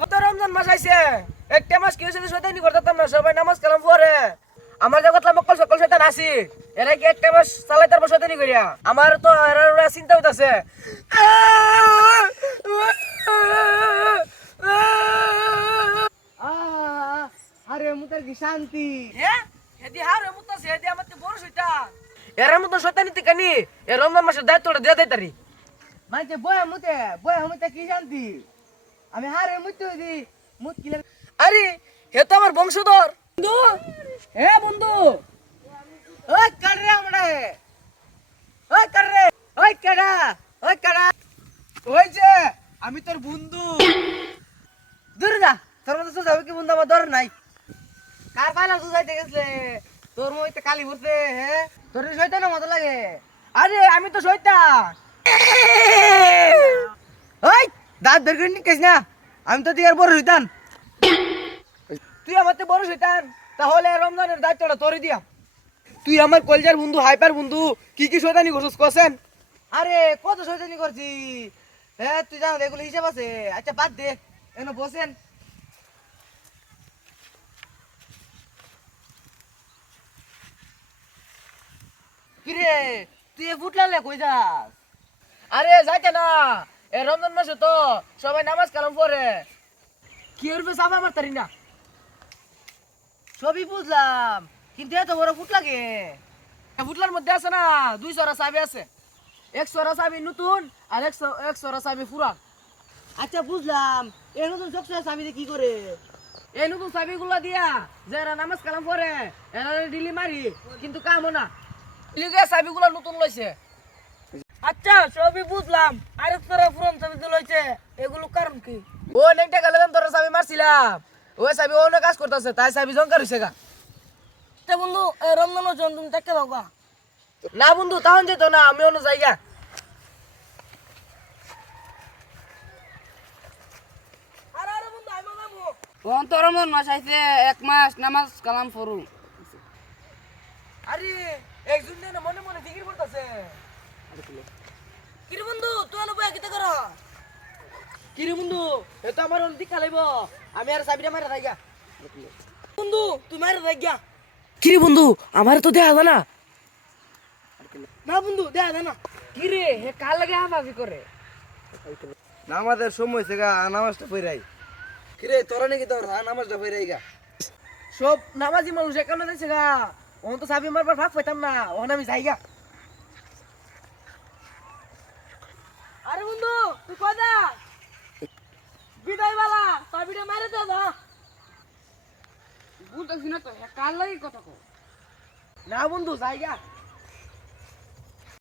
কত রমজান মাস আইছে, একটা মাস কি হয়েছে শয়তানি করতাম না, সবাই নামাজ কালাম পড়ে। আমার জগৎলা মক্কল সকল শয়তান আসি, এরা কি একটা মাস চালাই তারপর শয়তানি করিয়া আমার তো এরা চিন্তা হইতাছে। আরে মুতার কি শান্তি। হ্যাঁ এদি হারে মুতাছে, এদি আমার তো বড় শয়তান, এরা মতো শয়তানি তিকানি এ রমজান মাসের দায়িত্বটা দিয়ে দেয় তারি। মানে বয়া মুতে কি শান্তি। আমি হারে মুতে দি মুত কি আরে হে তো আমার বংশধর বন্ধু। হে বন্ধু, ওই কাড়রে আমরা ওই কাড়রে ওই কাড়া ওই কাড়া ওই যে আমি তোর বন্ধু। দূর যা, তোর মতো তো যাবে কি বন্ধু আমার দর নাই। কার পালা তুই যাইতে গেছলে তোর মইতে কালি ভরতে। হ্যাঁ তোর শয়তানের মতো লাগে। আরে আমি তো শয়তান। ওই দাঁত বের করে নিকিস না, আমি তো দিয়ার বড় শয়তান। তুই আমার তো বড় শয়তান, তাহলে রমজানের দায়িত্বটা তোরই দিয়া। তুই আমার কলজার বন্ধু, হাইপার বন্ধু, কি কি শয়তানি করছিস কোসেন? আরে কত শয়তানি করছি। হ্যাঁ তুই জানো এগুলো হিসাব আছে। আচ্ছা বাদ দে, এনে বসেন। কিরে তুই ফুটলালে কই যাস? আরে যাইতে না, এ রমজান মাসে তো সবাই নামাজ কালাম পড়ে, কি করবে চাপা আমার তারি না। সবই বুঝলাম, কিন্তু এত বড় ফুট লাগে। ফুটলার মধ্যে আছে না 200 চাবি আছে, 100 চাবি নতুন আর 100 চাবি পুরান। আচ্ছা বুঝলাম, এই নতুন চকচকা চাবিতে কি করে? এই নতুন চাবি গুলা দিয়া যারা নামাজ কালাম পড়ে এরা ডিলি মারি, কিন্তু কামও না লিগে চাবি গুলা নতুন লইছে। আচ্ছা সবই বুঝলাম, আর তোরা পুরন চাবি লইছে, এগুলো কারণ কি? ও নেকটা গেলে তোর চাবি মারছিলাম, ওই চাবি অন্য কাজ করতেছে, তাই চাবি জঙ্কার হইছে গা। বন্ধু রমজানের জন্য তুমি দেখতে পাবা না বন্ধু তখন যেত না, আমি অন্য জায়গা। রমজান মাস আইছে, 1 মাস নামাজ কালাম পড়ু। আরে একজন না মনে মনে ফিকির করতেছে। কিরে বন্ধু তুই আলো বয়া কিতা করা? কি রে বন্ধু, এ তো আমার অনেক দিক খালাইব, আমি আর চাবিটা মারা জায়গা। বন্ধু তুই মারে দেখ গা। কি রে বন্ধু, আমার তো দেখা যায় না। না বন্ধু দেখা যায় না। কি রে হে কাল লাগে হাফাফি করে। নামাজের সময় হয়েছে গা, নামাজটা পড়াই। কিরে তোরা নাকি তোর নামাজটা পড়াই গা। সব নামাজি মানুষ একান্ন দিয়েছে গা, ওন তো চাবি মারবার ভাগ পাইতাম না, ওন আমি যাইগা। আরে বন্ধু তুই কদা বিদায় বালা চাবিটা মারে দে না। বুঝতেছি না তো কাল লাগি কথা কো। না বন্ধু যাইগা।